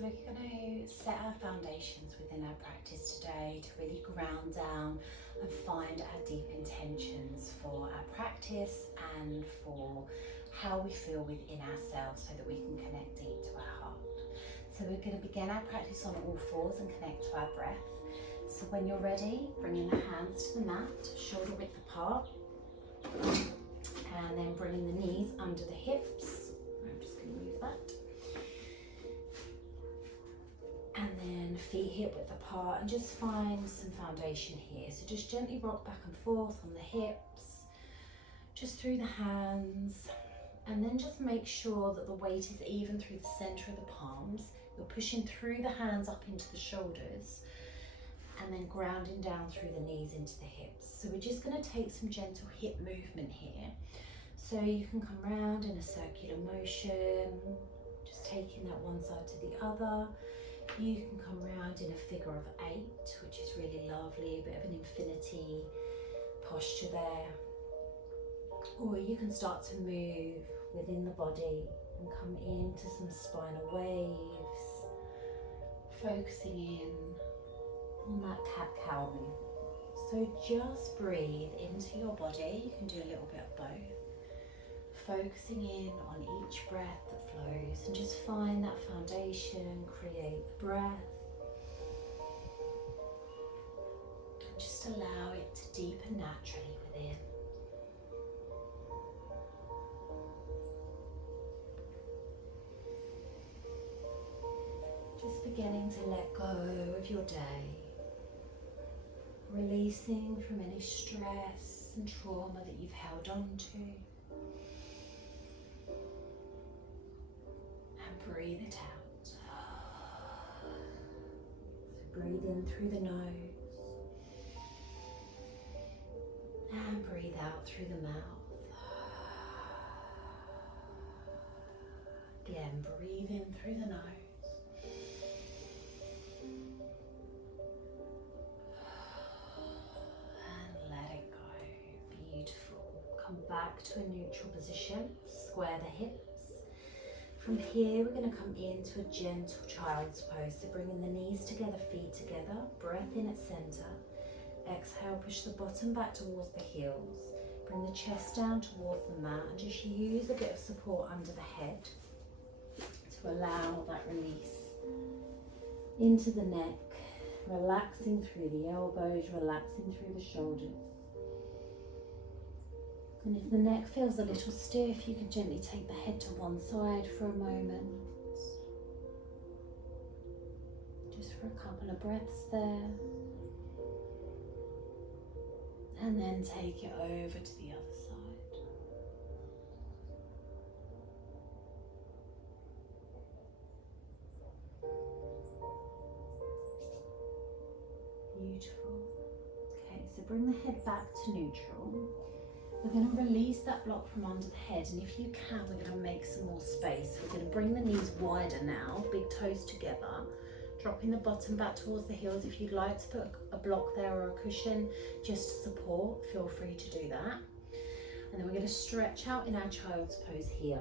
So we're going to set our foundations within our practice today to really ground down and find our deep intentions for our practice and for how we feel within ourselves so that we can connect deep to our heart. So we're going to begin our practice on all fours and connect to our breath. So when you're ready, bringing the hands to the mat, shoulder width apart, and then bringing the knees under the hips. I'm just going to move that. And then feet hip width apart, and just find some foundation here. So just gently rock back and forth on the hips, just through the hands, and then just make sure that the weight is even through the center of the palms. You're pushing through the hands up into the shoulders, and then grounding down through the knees into the hips. So we're just going to take some gentle hip movement here. So you can come round in a circular motion, just taking that one side to the other. You can come round in a figure of 8, which is really lovely, a bit of an infinity posture there. Or you can start to move within the body and come into some spinal waves, focusing in on that cat-cow move. So just breathe into your body. You can do a little bit of both. Focusing in on each breath that flows, and just find that foundation, create the breath. And just allow it to deepen naturally within. Just beginning to let go of your day, releasing from any stress and trauma that you've held on to. And breathe it out. So breathe in through the nose and breathe out through the mouth. Again, breathe in through the nose. Come back to a neutral position, square the hips. From here we're going to come into a gentle child's pose, so bringing the knees together, feet together, breath in at center. Exhale, push the bottom back towards the heels, bring the chest down towards the mat, and just use a bit of support under the head to allow that release into the neck, relaxing through the elbows, relaxing through the shoulders. And if the neck feels a little stiff, you can gently take the head to one side for a moment. Just for a couple of breaths there. And then take it over to the other side. Beautiful. Okay, so bring the head back to neutral. We're going to release that block from under the head, and if you can, we're going to make some more space. We're going to bring the knees wider now, big toes together, dropping the bottom back towards the heels. If you'd like to put a block there or a cushion just to support, feel free to do that. And then we're going to stretch out in our child's pose here.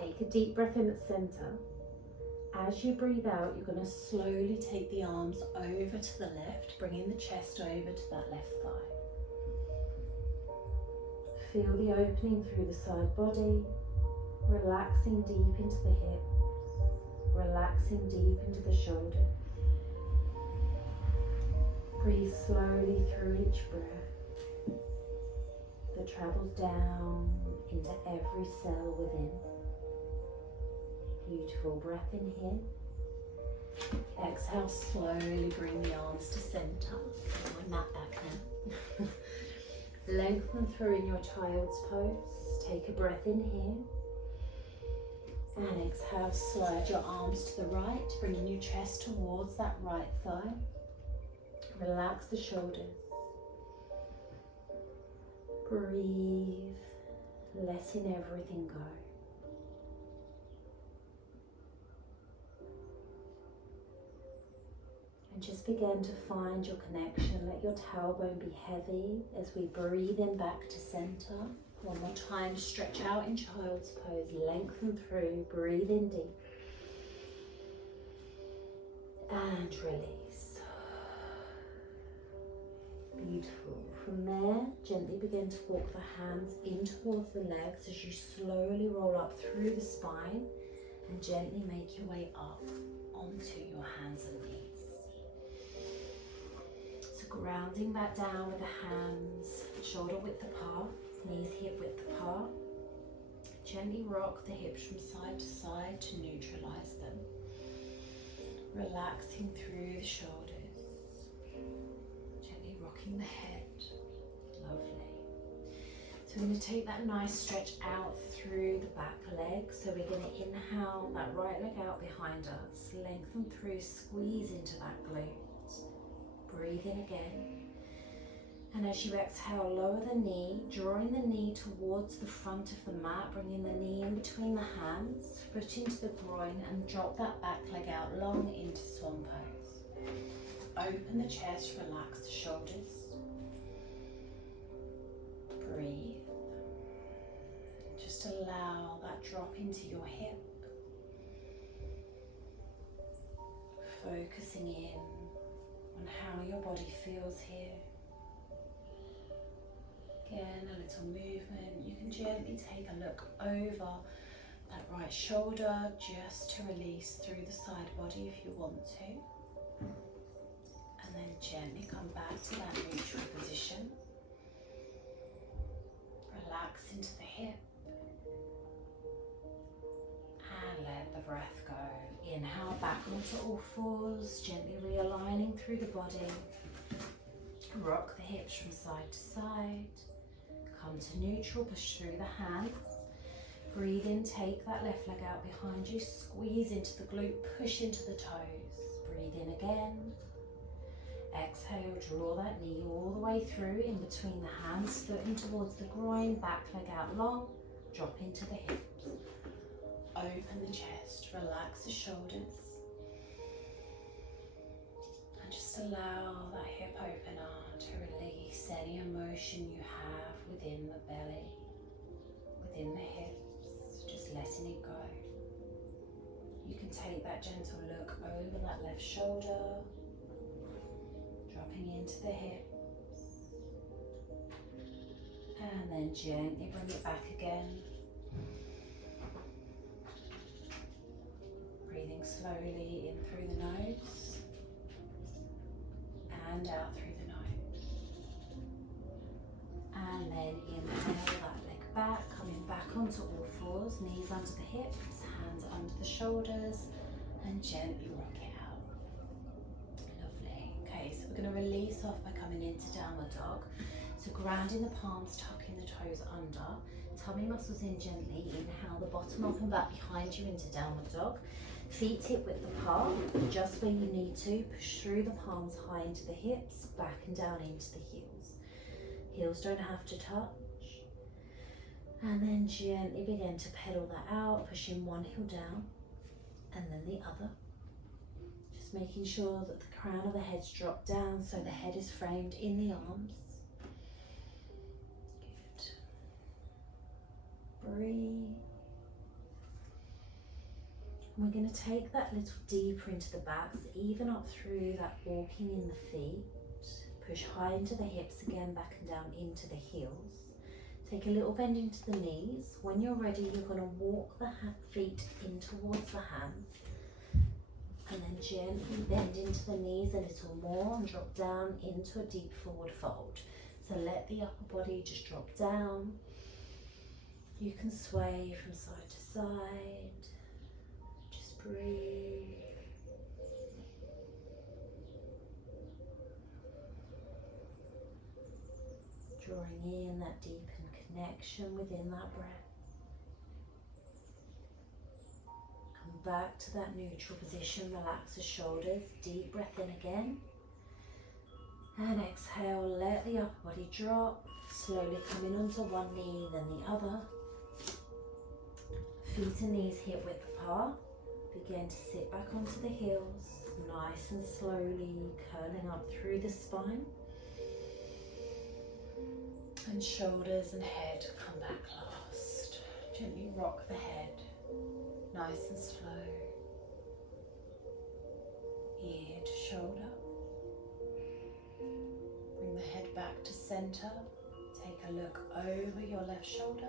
Take a deep breath in at center. As you breathe out, you're going to slowly take the arms over to the left, bringing the chest over to that left thigh. Feel the opening through the side body, relaxing deep into the hips, relaxing deep into the shoulders. Breathe slowly through each breath that travels down into every cell within. Beautiful breath in here. Exhale, slowly bring the arms to center. Put my mat back now. Lengthen through in your child's pose. Take a breath in here. And exhale, slide your arms to the right, bringing your chest towards that right thigh. Relax the shoulders. Breathe, letting everything go. And just begin to find your connection. Let your tailbone be heavy as we breathe in back to center. One more time, stretch out in child's pose, lengthen through, breathe in deep. And release. Beautiful. From there, gently begin to walk the hands in towards the legs as you slowly roll up through the spine and gently make your way up onto your hands and knees. So grounding back down with the hands shoulder width apart, knees hip width apart. Gently rock the hips from side to side to neutralize them. Relaxing through the shoulders. Gently rocking the head. Lovely. So we're going to take that nice stretch out through the back leg. So we're going to inhale that right leg out behind us. Lengthen through, squeeze into that glute. Breathe in again. And as you exhale, lower the knee, drawing the knee towards the front of the mat, bringing the knee in between the hands, foot into the groin, and drop that back leg out long into swan pose. Open the chest, relax the shoulders. Breathe. Just allow that drop into your hip. Focusing in on how your body feels here. Again, a little movement. You can gently take a look over that right shoulder just to release through the side body if you want to. And then gently come back to that neutral position. Relax into the hip. And let the breath go. Inhale back onto all fours, gently realigning through the body. Rock the hips from side to side. Come to neutral, push through the hands. Breathe in, take that left leg out behind you, squeeze into the glute, push into the toes. Breathe in again. Exhale, draw that knee all the way through in between the hands, foot in towards the groin, back leg out long, drop into the hips. Open the chest, relax the shoulders. And just allow that hip opener to release any emotion you have within the belly, within the hips, just letting it go. You can take that gentle look over that left shoulder, dropping into the hips, and then gently bring it back again. Breathing slowly in through the nose and out through the nose. And then inhale that leg back, coming back onto all fours, knees under the hips, hands under the shoulders, and gently rock it out. Lovely. Okay, so we're going to release off by coming into downward dog. So grounding the palms, tucking the toes under, tummy muscles in gently. Inhale the bottom up and back behind you into downward dog. Feet hip width apart, just where you need to. Push through the palms high into the hips, back and down into the heels. Heels don't have to touch. And then gently begin to pedal that out, pushing one heel down and then the other. Just making sure that the crown of the head's dropped down so the head is framed in the arms. Good. Breathe. We're going to take that little deeper into the backs, even up through that walking in the feet. Push high into the hips again, back and down into the heels. Take a little bend into the knees. When you're ready, you're going to walk the feet in towards the hands. And then gently bend into the knees a little more and drop down into a deep forward fold. So let the upper body just drop down. You can sway from side to side. Breathe. Drawing in that deepened connection within that breath. Come back to that neutral position, relax the shoulders, deep breath in again. And exhale, let the upper body drop, slowly coming onto one knee, then the other. Feet and knees hip width apart. Begin to sit back onto the heels, nice and slowly curling up through the spine. And shoulders and head come back last. Gently rock the head, nice and slow. ear to shoulder. Bring the head back to center. Take a look over your left shoulder.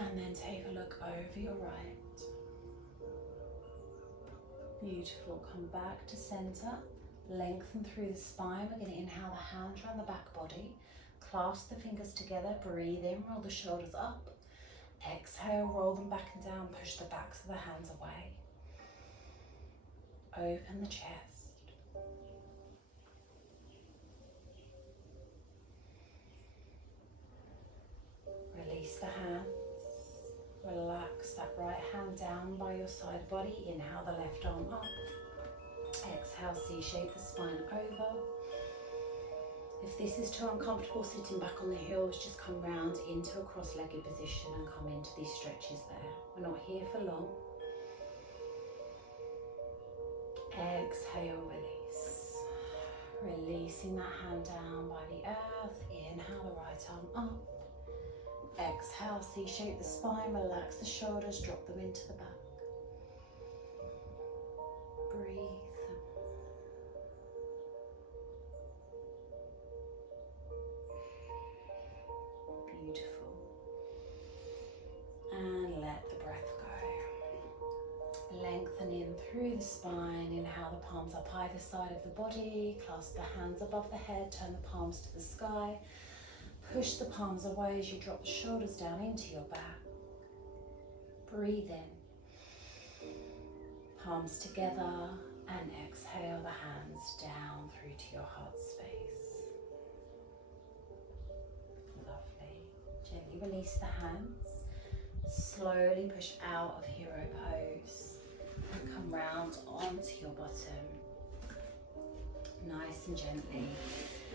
And then take a look over your right. Beautiful. Come back to center. Lengthen through the spine. We're going to inhale the hands around the back body. Clasp the fingers together. Breathe in. Roll the shoulders up. Exhale. Roll them back and down. Push the backs of the hands away. Open the chest. Release the hands. Relax that right hand down by your side body. Inhale the left arm up. Exhale, C-shape the spine over. If this is too uncomfortable, sitting back on the heels, just come round into a cross-legged position and come into these stretches there. We're not here for long. Exhale, release. Releasing that hand down by the earth. Inhale the right arm up. Exhale, C-shape the spine, relax the shoulders, drop them into the back. Breathe. Beautiful. And let the breath go. Lengthen in through the spine. Inhale the palms up either side of the body. Clasp the hands above the head. Turn the palms to the sky. Push the palms away as you drop the shoulders down into your back. Breathe in. Palms together and exhale the hands down through to your heart space. Lovely. Gently release the hands. Slowly push out of hero pose and come round onto your bottom. Nice and gently.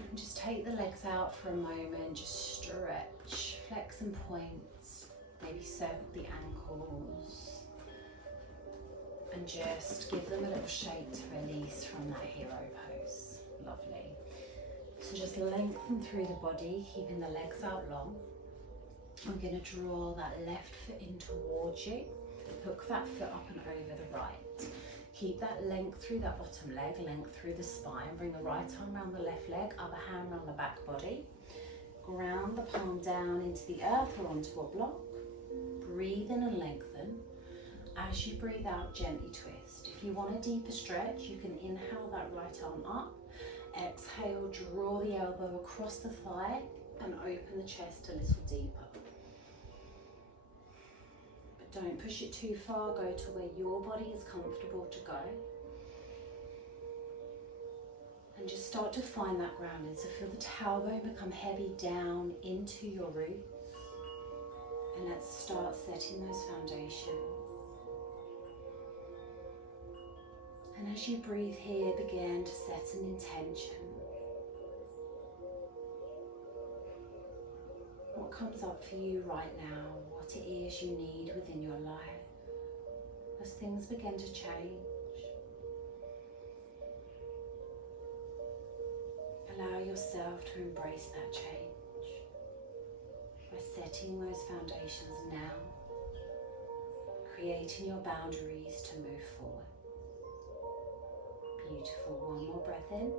And just take the legs out for a moment, just stretch, flex and point, maybe circle the ankles, and just give them a little shake to release from that hero pose. Lovely. So just lengthen through the body, keeping the legs out long. I'm going to draw that left foot in towards you, hook that foot up and over the right. Keep that length through that bottom leg, length through the spine. Bring the right arm around the left leg, other hand around the back body. Ground the palm down into the earth or onto a block. Breathe in and lengthen. As you breathe out, gently twist. If you want a deeper stretch, you can inhale that right arm up. Exhale, draw the elbow across the thigh and open the chest a little deeper. Don't push it too far, go to where your body is comfortable to go. And just start to find that grounding. So feel the tailbone become heavy down into your roots. And let's start setting those foundations. And as you breathe here, begin to set an intention. What comes up for you right now, what it is you need within your life, as things begin to change. Allow yourself to embrace that change by setting those foundations now, creating your boundaries to move forward. Beautiful. One more breath in.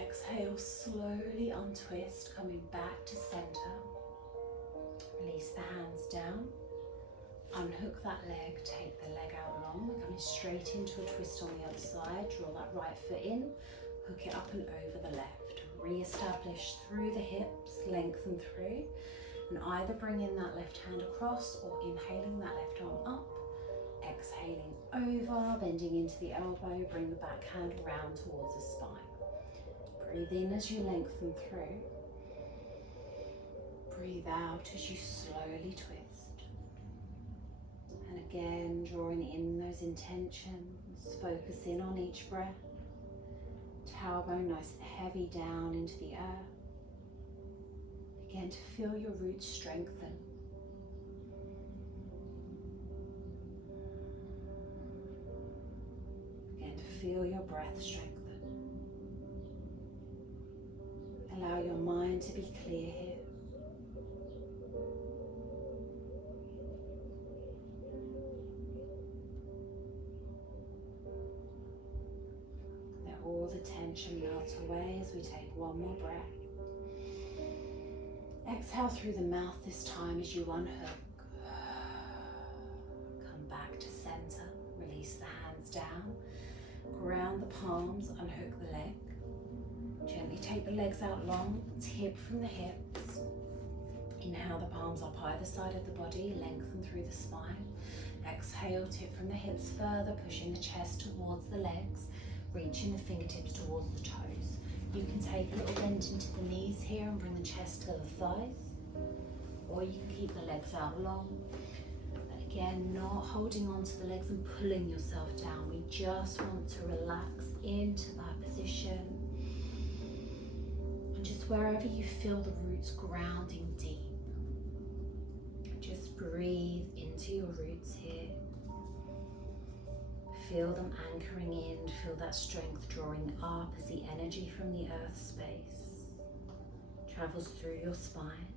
Exhale, slowly untwist, coming back to center. Release the hands down. Unhook that leg, take the leg out long. We're coming straight into a twist on the other side. Draw that right foot in, hook it up and over the left. Re-establish through the hips, lengthen through. And either bring in that left hand across or inhaling that left arm up. Exhaling over, bending into the elbow, bring the back hand round towards the spine. Breathe in as you lengthen through. Breathe out as you slowly twist. And again, drawing in those intentions, focus in on each breath. Tailbone nice and heavy down into the earth. Begin to feel your roots strengthen. Begin to feel your breath strengthen. Allow your mind to be clear here. tension melt away as we take one more breath. Exhale through the mouth this time as you unhook. Come back to center, release the hands down, ground the palms, unhook the leg. Gently take the legs out long, tip from the hips. Inhale the palms up either side of the body, lengthen through the spine. Exhale, tip from the hips further, pushing the chest towards the legs, reaching the fingertips towards the toes. You can take a little bend into the knees here and bring the chest to the thighs, or you can keep the legs out long. Again, not holding on to the legs and pulling yourself down. We just want to relax into that position. And just wherever you feel the roots grounding deep, just breathe into your roots here. Feel them anchoring in, feel that strength drawing up as the energy from the earth space travels through your spine.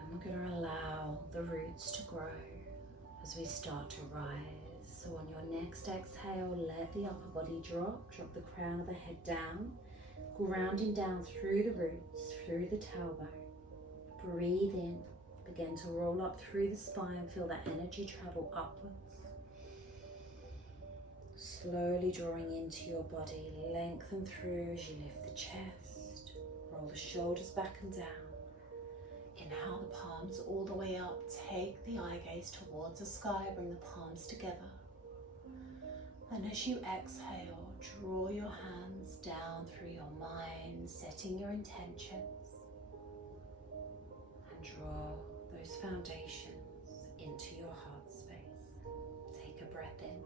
And we're going to allow the roots to grow as we start to rise. So on your next exhale, let the upper body drop the crown of the head down, grounding down through the roots, through the tailbone. Breathe in, begin to roll up through the spine, feel that energy travel upwards. Slowly drawing into your body, lengthen through as you lift the chest, roll the shoulders back and down. Inhale the palms all the way up, take the eye gaze towards the sky, bring the palms together. And as you exhale, draw your hands down through your mind, setting your intentions, and draw those foundations into your heart space. Take a breath in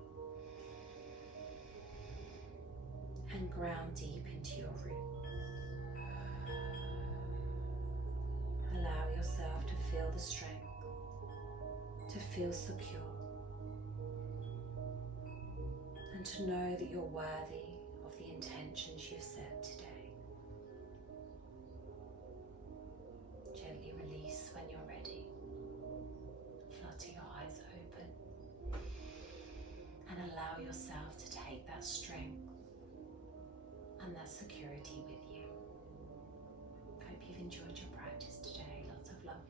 and ground deep into your roots. Allow yourself to feel the strength, to feel secure, and to know that you're worthy of the intentions you've set today. Gently release when you're ready. Flutter your eyes open and allow yourself to take that strength and that security with you. Hope you've enjoyed your practice today. Lots of love.